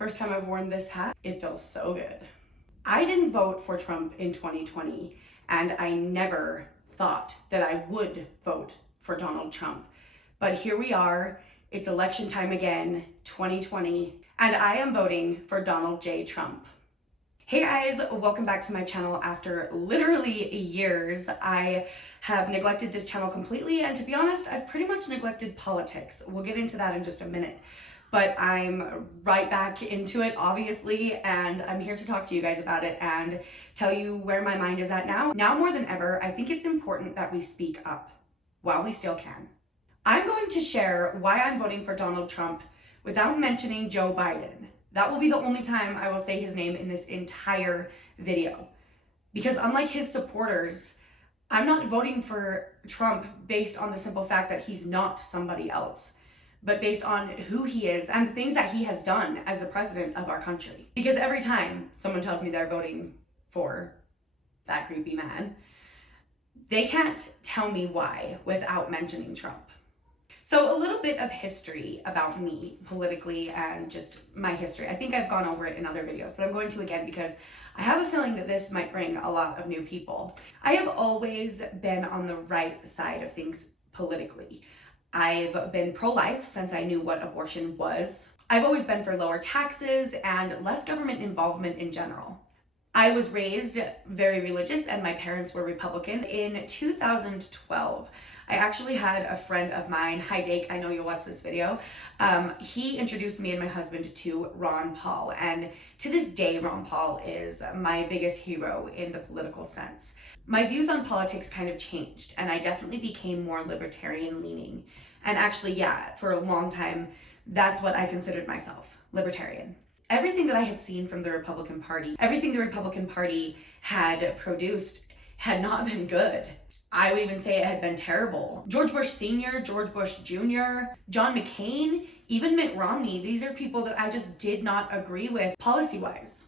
First time I've worn this hat. It feels so good. I didn't vote for Trump in 2020, and I never thought that I would vote for Donald Trump. But here we are, it's election time again, 2020, and I am voting for Donald J. Trump. Hey guys, welcome back to my channel after literally years. I have neglected this channel completely, and to be honest, I've pretty much neglected politics. We'll get into that in just a minute. But I'm right back into it, obviously, and I'm here to talk to you guys about it and tell you where my mind is at now. Now more than ever, I think it's important that we speak up while we still can. I'm going to share why I'm voting for Donald Trump without mentioning Joe Biden. That will be the only time I will say his name in this entire video. Because unlike his supporters, I'm not voting for Trump based on the simple fact that he's not somebody else, but based on who he is and the things that he has done as the president of our country. Because every time someone tells me they're voting for that creepy man, they can't tell me why without mentioning Trump. So a little bit of history about me politically and just my history. I think I've gone over it in other videos, but I'm going to again because I have a feeling that this might bring a lot of new people. I have always been on the right side of things politically. I've been pro-life since I knew what abortion was. I've always been for lower taxes and less government involvement in general. I was raised very religious and my parents were Republican. In 2012, I actually had a friend of mine, hi Dake, I know you'll watch this video. He introduced me and my husband to Ron Paul, and to this day, Ron Paul is my biggest hero in the political sense. My views on politics kind of changed, and I definitely became more libertarian leaning. And actually, yeah, for a long time, that's what I considered myself, libertarian. Everything that I had seen from the Republican Party, everything the Republican Party had produced had not been good. I would even say it had been terrible. George Bush Sr., George Bush Jr., John McCain, even Mitt Romney, these are people that I just did not agree with policy-wise.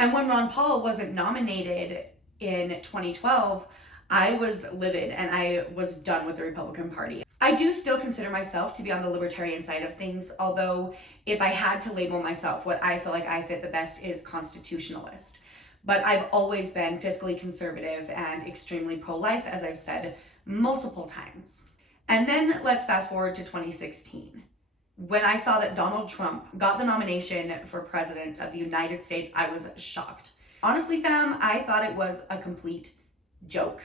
And when Ron Paul wasn't nominated in 2012, I was livid and I was done with the Republican Party. I do still consider myself to be on the libertarian side of things, although if I had to label myself, what I feel like I fit the best is constitutionalist. But I've always been fiscally conservative and extremely pro-life, as I've said multiple times. And then let's fast forward to 2016. When I saw that Donald Trump got the nomination for president of the United States, I was shocked. Honestly, fam, I thought it was a complete joke.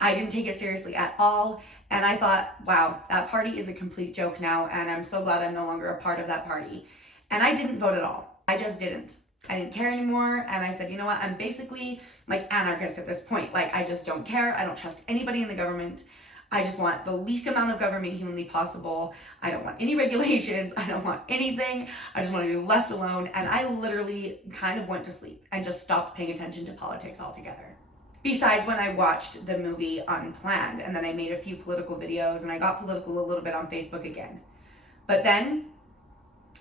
I didn't take it seriously at all. And I thought, wow, that party is a complete joke now. And I'm so glad I'm no longer a part of that party. And I didn't vote at all. I just didn't. I didn't care anymore. And I said, you know what? I'm basically like anarchist at this point. Like, I just don't care. I don't trust anybody in the government. I just want the least amount of government humanly possible. I don't want any regulations. I don't want anything. I just want to be left alone. And I literally kind of went to sleep and just stopped paying attention to politics altogether. Besides when I watched the movie Unplanned, and then I made a few political videos and I got political a little bit on Facebook again. But then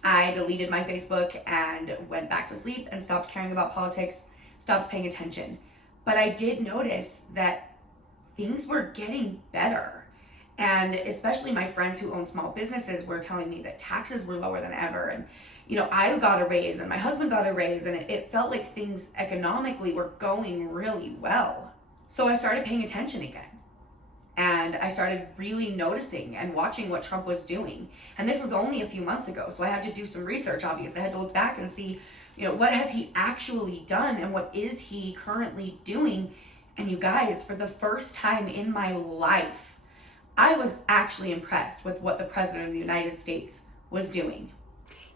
I deleted my Facebook and went back to sleep and stopped caring about politics, stopped paying attention. But I did notice that things were getting better. And especially my friends who own small businesses were telling me that taxes were lower than ever. And, you know, I got a raise and my husband got a raise, and it felt like things economically were going really well. So I started paying attention again. And I started really noticing and watching what Trump was doing. And this was only a few months ago, so I had to do some research, obviously. I had to look back and see, you know, what has he actually done and what is he currently doing? And you guys, for the first time in my life, I was actually impressed with what the President of the United States was doing.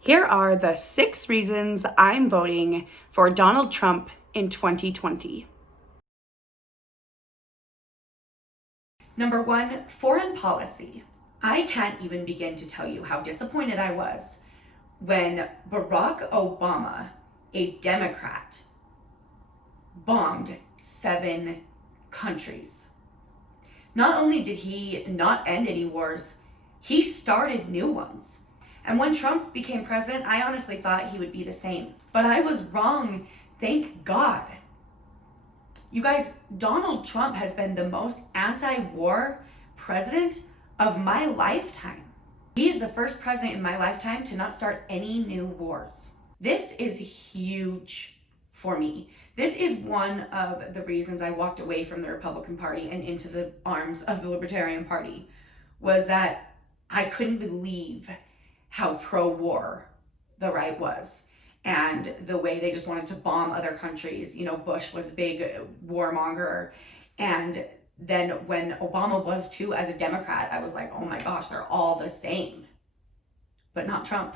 Here are the 6 reasons I'm voting for Donald Trump in 2020. Number 1, foreign policy. I can't even begin to tell you how disappointed I was when Barack Obama, a Democrat, bombed 7 countries. Not only did he not end any wars, he started new ones. And when Trump became president, I honestly thought he would be the same. But I was wrong, thank God. You guys, Donald Trump has been the most anti-war president of my lifetime. He is the first president in my lifetime to not start any new wars. This is huge for me. This is one of the reasons I walked away from the Republican Party and into the arms of the Libertarian Party, was that I couldn't believe how pro-war the right was, and the way they just wanted to bomb other countries. You know, Bush was a big warmonger, and then when Obama was too, as a Democrat, I was like, oh my gosh, they're all the same. But not Trump,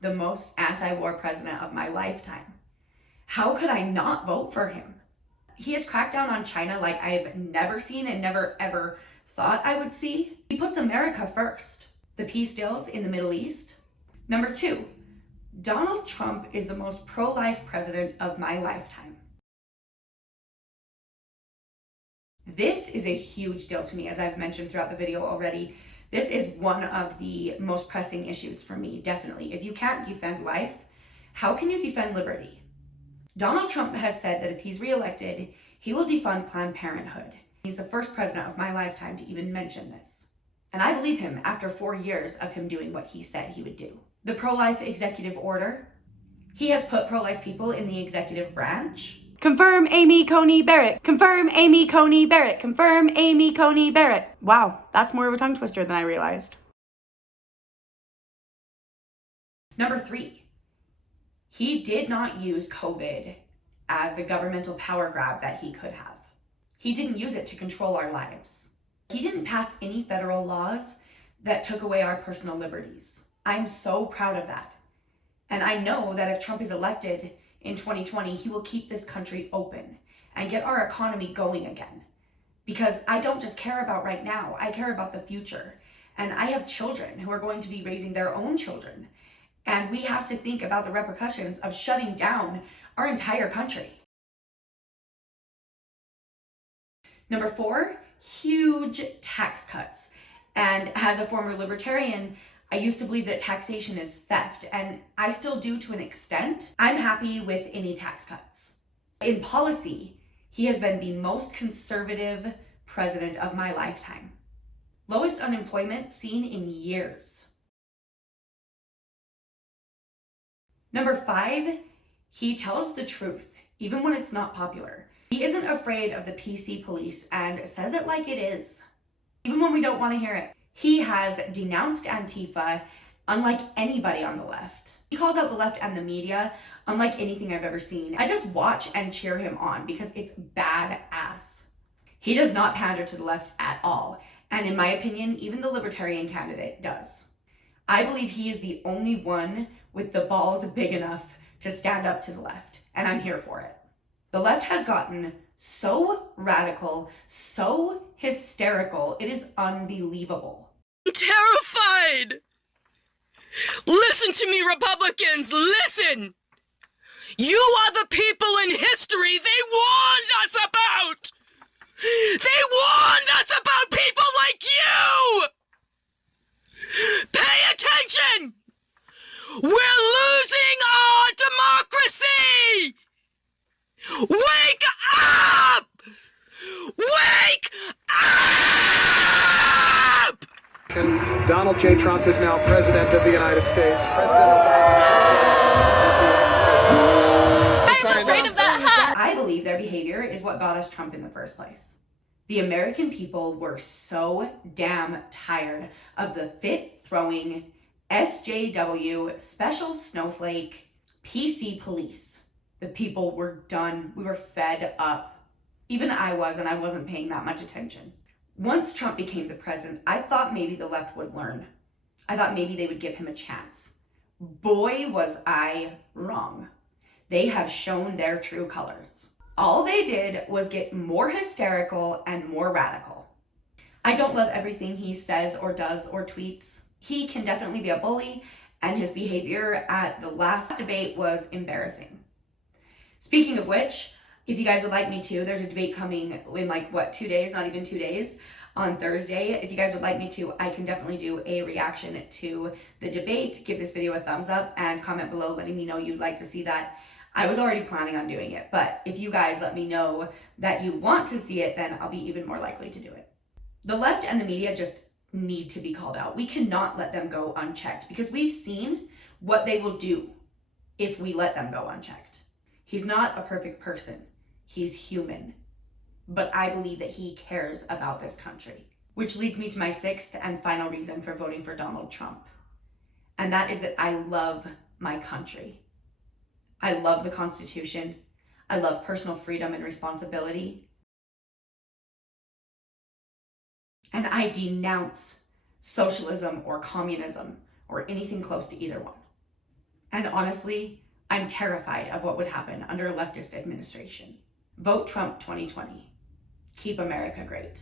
the most anti-war president of my lifetime. How could I not vote for him? He has cracked down on China like I've never seen and never ever thought I would see. He puts America first. The peace deals in the Middle East. Number 2, Donald Trump is the most pro-life president of my lifetime. This is a huge deal to me, as I've mentioned throughout the video already. This is one of the most pressing issues for me, definitely. If you can't defend life, how can you defend liberty? Donald Trump has said that if he's reelected, he will defund Planned Parenthood. He's the first president of my lifetime to even mention this. And I believe him after 4 years of him doing what he said he would do. The pro-life executive order, he has put pro-life people in the executive branch. Confirm Amy Coney Barrett. Confirm Amy Coney Barrett. Confirm Amy Coney Barrett. Wow, that's more of a tongue twister than I realized. Number 3, he did not use COVID as the governmental power grab that he could have. He didn't use it to control our lives. He didn't pass any federal laws that took away our personal liberties. I'm so proud of that. And I know that if Trump is elected in 2020, he will keep this country open and get our economy going again. Because I don't just care about right now, I care about the future. And I have children who are going to be raising their own children. And we have to think about the repercussions of shutting down our entire country. Number 4, huge tax cuts. And as a former libertarian, I used to believe that taxation is theft, and I still do to an extent. I'm happy with any tax cuts. In policy, he has been the most conservative president of my lifetime. Lowest unemployment seen in years. Number 5, he tells the truth, even when it's not popular. He isn't afraid of the PC police and says it like it is, even when we don't want to hear it. He has denounced Antifa unlike anybody on the left. He calls out the left and the media unlike anything I've ever seen. I just watch and cheer him on because it's badass. He does not pander to the left at all, and in my opinion, even the libertarian candidate does. I believe he is the only one with the balls big enough to stand up to the left, and I'm here for it. The left has gotten so radical, so hysterical, it is unbelievable. I'm terrified! Listen to me, Republicans, listen! You are the people in history they warned us about! They warned us about people like you! Pay attention! We're losing our democracy! Wake up! Wake up! Donald J. Trump is now President of the United States. President Obama is the ex-president. I'm afraid of that hat! I believe their behavior is what got us Trump in the first place. The American people were so damn tired of the fit-throwing SJW, special snowflake, PC police. The people were done. We were fed up. Even I was, and I wasn't paying that much attention. Once Trump became the president, I thought maybe the left would learn. I thought maybe they would give him a chance. Boy, was I wrong. They have shown their true colors. All they did was get more hysterical and more radical. I don't love everything he says or does or tweets. He can definitely be a bully, and his behavior at the last debate was embarrassing. Speaking of which, if you guys would like me to, there's a debate coming in 2 days, not even 2 days, on Thursday. If you guys would like me to, I can definitely do a reaction to the debate. Give this video a thumbs up and comment below letting me know you'd like to see that. I was already planning on doing it, but if you guys let me know that you want to see it, then I'll be even more likely to do it. The left and the media just need to be called out. We cannot let them go unchecked because we've seen what they will do if we let them go unchecked. He's not a perfect person. He's human. But I believe that he cares about this country. Which leads me to my sixth and final reason for voting for Donald Trump. And that is that I love my country. I love the Constitution. I love personal freedom and responsibility. And I denounce socialism or communism or anything close to either one. And honestly, I'm terrified of what would happen under a leftist administration. Vote Trump 2020. Keep America great.